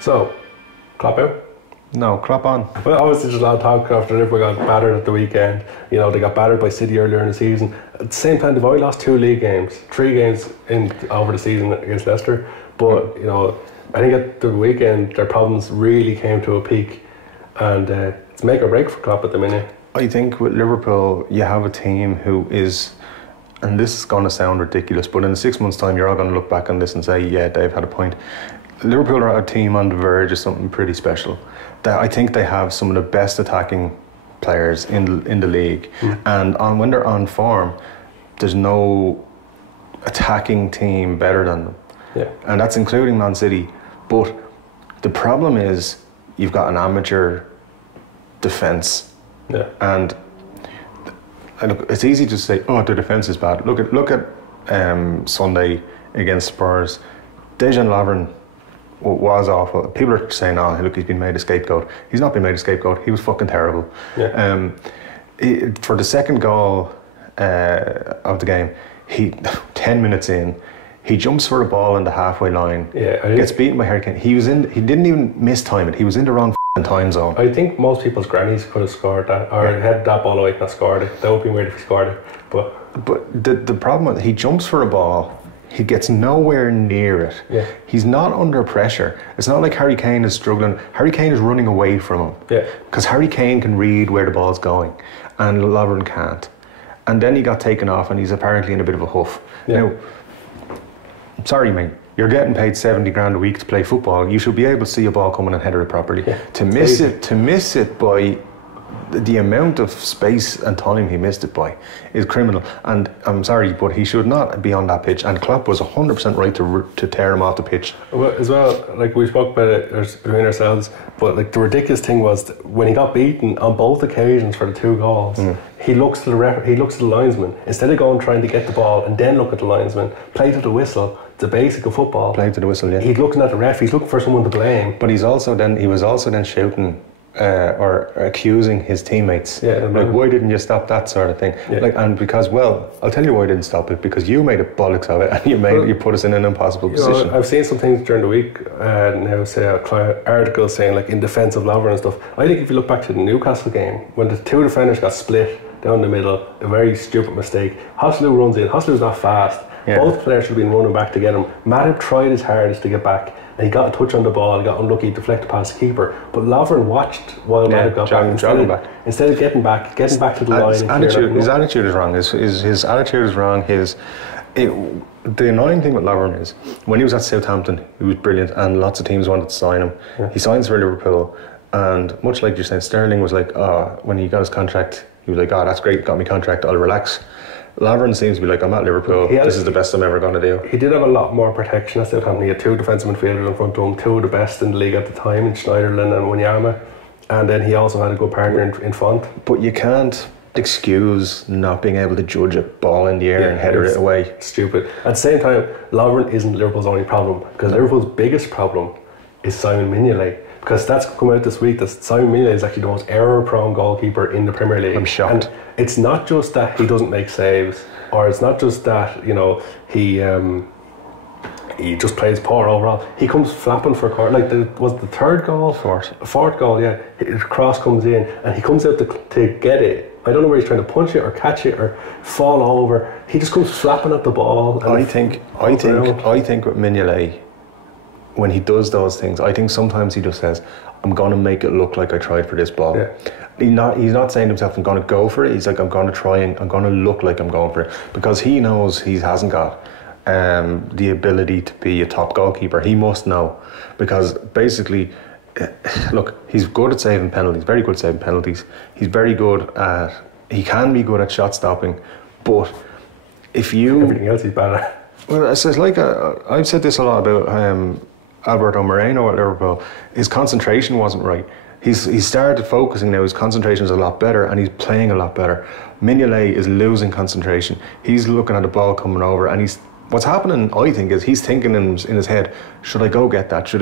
So, Klopp out? No, Klopp on. Well, obviously there's a lot of talk after Liverpool got battered at the weekend. You know, they got battered by City earlier in the season. At the same time, they've only lost 2 league games, 3 games over the season against Leicester. But, you know, I think at the weekend their problems really came to a peak, and it's make or break for Klopp at the minute. I think with Liverpool, you have a team who is, and this is going to sound ridiculous, but in 6 months' time, you're all going to look back on this and say, yeah, Dave had a point. Liverpool are a team on the verge of something pretty special. I think they have some of the best attacking players in the league, and when they're on form, there's no attacking team better than them. Yeah. And that's including Man City. But the problem is you've got an amateur defence. Yeah. And look, it's easy to say, oh, their defence is bad. Look at Sunday against Spurs. Dejan Lovren was awful. People are saying, oh, look, he's been made a scapegoat. He's not been made a scapegoat. He was fucking terrible. Yeah. For the second goal of the game, 10 minutes in, he jumps for a ball in the halfway line. Yeah, gets beaten by Harry Kane. He didn't even mistime it. He was in the wrong time zone. I think most people's grannies could have scored that, or had that ball away and not scored it. That would be weird if he scored it. But the problem with he jumps for a ball. He gets nowhere near it. Yeah. He's not under pressure. It's not like Harry Kane is struggling. Harry Kane is running away from him. Yeah. Because Harry Kane can read where the ball's going, and Lovren can't. And then he got taken off, and he's apparently in a bit of a huff. Yeah. Now, sorry, mate. You're getting paid 70 grand a week to play football. You should be able to see a ball coming and header it properly. Yeah. To miss it by the amount of space and time he missed it by is criminal. And I'm sorry, but he should not be on that pitch. And Klopp was 100% right to tear him off the pitch. Well, as well, like we spoke about it between ourselves, but like the ridiculous thing was that when he got beaten on both occasions for the 2 goals, he looks to the linesman instead of going trying to get the ball and then look at the linesman. Play to the whistle. It's a basic of football. Play to the whistle. Yeah. He's looking at the ref. He's looking for someone to blame. But he was also then shouting. Or accusing his teammates, like, why didn't you stop that sort of thing? Yeah. Like, and because, well, I'll tell you why I didn't stop it, because you made a bollocks of it, and you put us in an impossible position. I've seen some things during the week now, say articles saying like in defence of Lovren and stuff. I think if you look back to the Newcastle game when the 2 defenders got split down the middle, a very stupid mistake. Hoslu runs in. Hoslu's not fast. Yeah. Both players should have been running back to get him. Matip tried his hardest to get back, and he got a touch on the ball, got unlucky, deflected past the keeper. But Lovren watched while Matip got back. Instead of getting back to the line. His attitude is wrong. His attitude is wrong. The annoying thing with Lovren is when he was at Southampton, he was brilliant, and lots of teams wanted to sign him. Yeah. He signs for Liverpool, and much like you're saying, Sterling was like, when he got his contract, he was like, that's great, got me contract, I'll relax. Lovren seems to be like, I'm at Liverpool, this is the best I'm ever going to do. He did have a lot more protection at Southampton. He had 2 defensive midfielders in front of him, 2 of the best in the league at the time, in Schneiderlin and Wanyama. And then he also had a good partner in Font. But you can't excuse not being able to judge a ball in the air and header it away. Stupid. At the same time, Lovren isn't Liverpool's only problem, because Liverpool's biggest problem is Simon Mignolet. Because that's come out this week that Simon Mignolet is actually the most error-prone goalkeeper in the Premier League. I'm shocked. And it's not just that he doesn't make saves, or it's not just that, you know, he just plays poor overall. He comes flapping for a corner. Like, was the 3rd goal? Fourth goal, yeah. The cross comes in, and he comes out to get it. I don't know where he's trying to punch it or catch it or fall over. He just comes flapping at the ball. I think with Mignolet, when he does those things, I think sometimes he just says, I'm going to make it look like I tried for this ball. Yeah. He's not saying to himself, I'm going to go for it. He's like, I'm going to try and I'm going to look like I'm going for it. Because he knows he hasn't got the ability to be a top goalkeeper. He must know. Because basically, look, he's good at saving penalties, very good at saving penalties. He's very good at, he can be good at shot stopping. But if you... Everything else he's bad at. Well, it's like, I've said this a lot about Alberto Moreno at Liverpool. His concentration wasn't right. He's started focusing now. His concentration is a lot better, and he's playing a lot better. Mignolet is losing concentration. He's looking at the ball coming over, and what's happening, I think, is he's thinking in his head, should I go get that?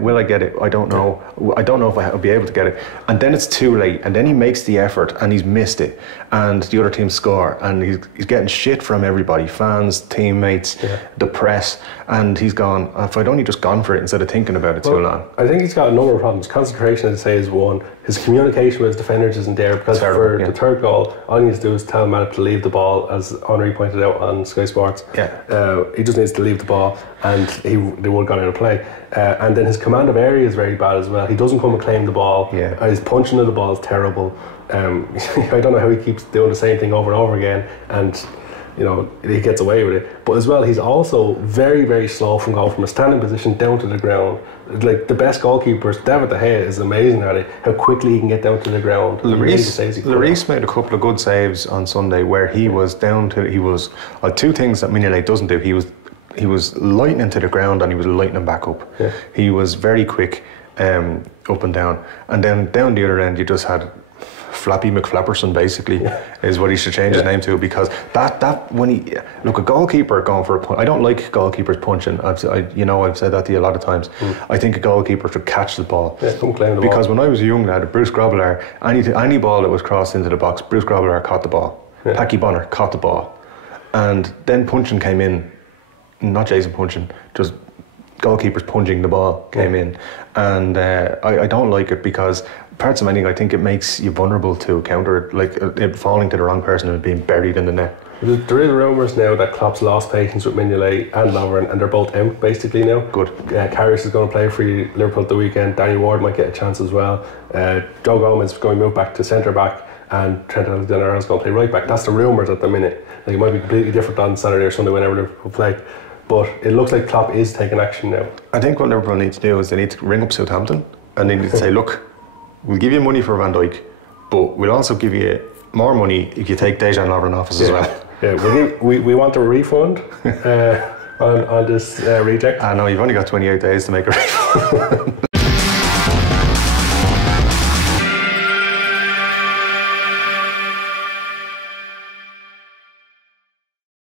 Will I get it? I don't know. I don't know if I'll be able to get it. And then it's too late. And then he makes the effort and he's missed it. And the other team score. And he's getting shit from everybody, fans, teammates, the press. And he's gone, if I'd only just gone for it instead of thinking about it too long. I think he's got a number of problems. Concentration, I'd say, is one. His communication with his defenders isn't there, because for the third goal, all he needs to do is tell Matt to leave the ball, as Henri pointed out on Sky Sports. He just needs to leave the ball and they would have gone out of play. And then his command of area is very bad as well. He doesn't come and claim the ball. His punching of the ball is terrible. I don't know how he keeps doing the same thing over and over again, and he gets away with it. But as well, he's also very, very slow from going from a standing position down to the ground. Like the best goalkeepers, David De Gea is amazing at it, how quickly he can get down to the ground. Lloris made a couple of good saves on Sunday where he was down to, two things that Mignolet doesn't do. He was lightning to the ground and he was lightning back up. He was very quick up and down. And then down the other end, you just had Flappy McFlapperson, basically, is what he should change his name to, because that when a goalkeeper going for a punch, I don't like goalkeepers punching. I've said that to you a lot of times. I think a goalkeeper should catch the ball. Don't claim the because ball. When I was a young lad, Bruce Grobbelaar, any ball that was crossed into the box, Bruce Grobbelaar caught the ball. Packy Bonner caught the ball, and then punching came in. Not Jason punching, just goalkeepers punching the ball came in, and I don't like it, because parts of anything, I think it makes you vulnerable to counter it, like it falling to the wrong person and being buried in the net. There is rumours now that Klopp's lost patience with Mignolet and Lovren, and they're both out basically now. Good. Karius is going to play for Liverpool at the weekend. Danny Ward might get a chance as well. Joe Gomez is going to move back to centre back, and Trent Alexander-Arnold is going to play right back. That's the rumours at the minute. Like, it might be completely different on Saturday or Sunday whenever Liverpool play. But it looks like Klopp is taking action now. I think what Liverpool need to do is they need to ring up Southampton and they need to say, look, we'll give you money for Van Dijk, but we'll also give you more money if you take Dejan Lovren off us as well. We want a refund on this reject. No, you've only got 28 days to make a refund.